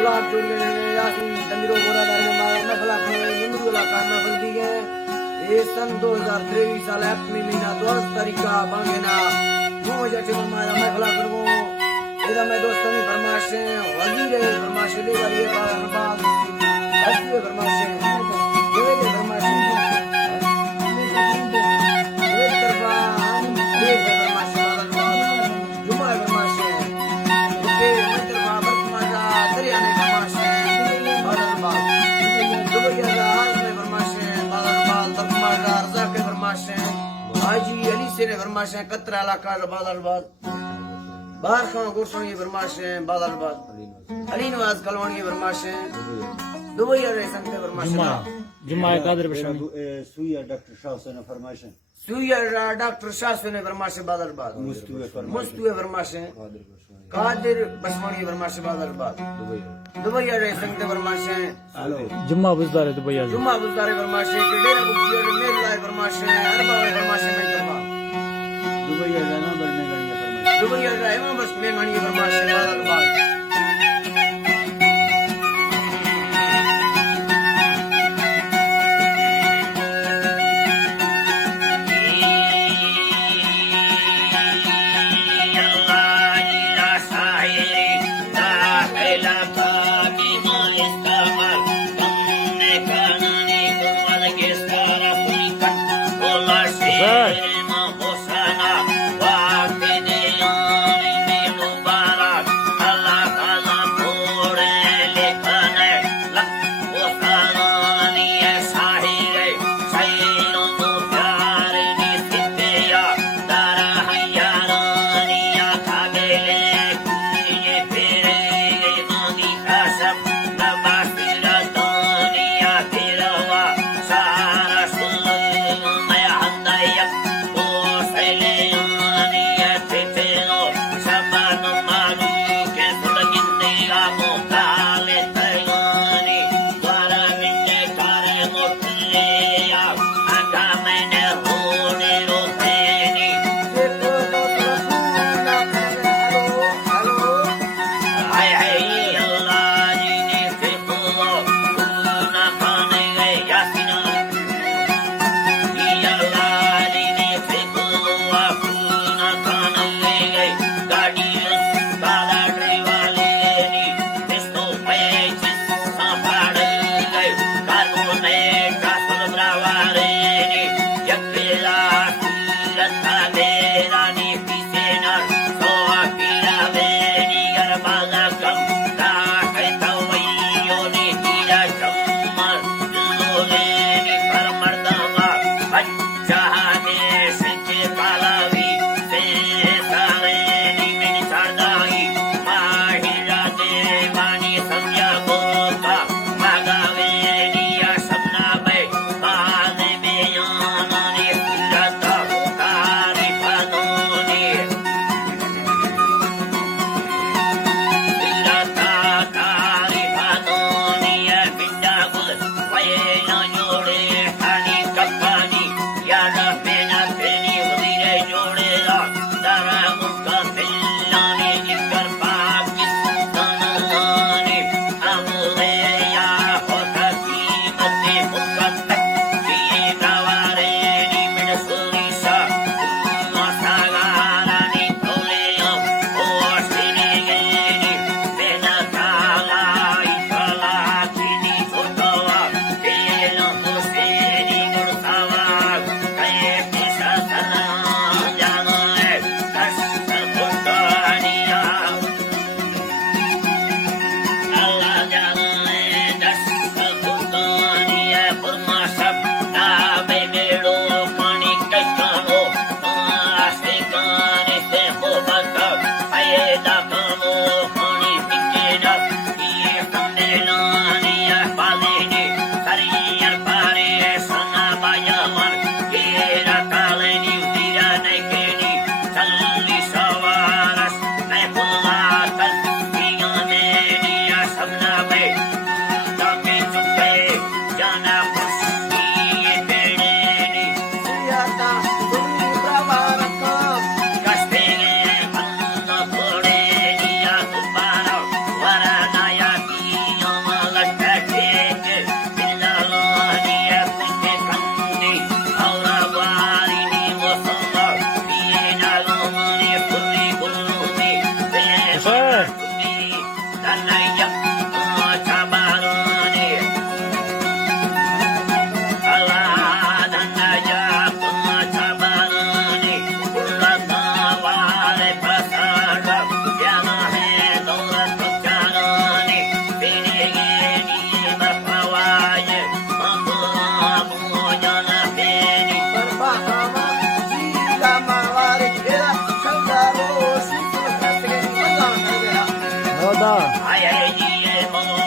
गुलाब जोड़ने यासीन तंजीरो बोरा दारे मारा नफला खाने निमरुला करना फलती है ये सन 2023 साल अपनी महीना 10 तारीख का बांगेना मुझे जब हमारा महफला करूँ इधर मैं दोस्तों की फरमाइश है वजीर है फरमाइश देगा ये बात अच्छी फरमाइश है ये फरमाइश है ये तरफा हम ये फरमाइश है जुमा फरमाइश है ओके मैं तरफा बरकमाजा दरिया ने फरमाइश है बादल दुबई आज में फरमाइश है बादल तकमाजा रजा के फरमाइश है हाजी अली से ने फरमाइश है कतरा इलाका बादल बाहर खां गोशोनी फरमाइश है बादल अली नवाज कलवानी फरमाइश है दुबई रहे संते फरमाइश जुम्मा कादर बशमी सुइया डॉक्टर शाह से ने फरमाइश है सुइया डॉक्टर शाह से ने फरमाइश है बादल मुस्तुए फरमाइश है कादिर बशमानी फरमाइश है बादल दुबई रहे संते फरमाइश है जुम्मा बुजदार दुबई जुम्मा बुजदार फरमाइश है डेरा बुकिया मेर लाए फरमाइश है अरबा फरमाइश है मैं दुबई जाना बढ़ने गई फरमाइश दुबई रहे बस में गणी फरमाइश है बादल Allah يا رجي المغرب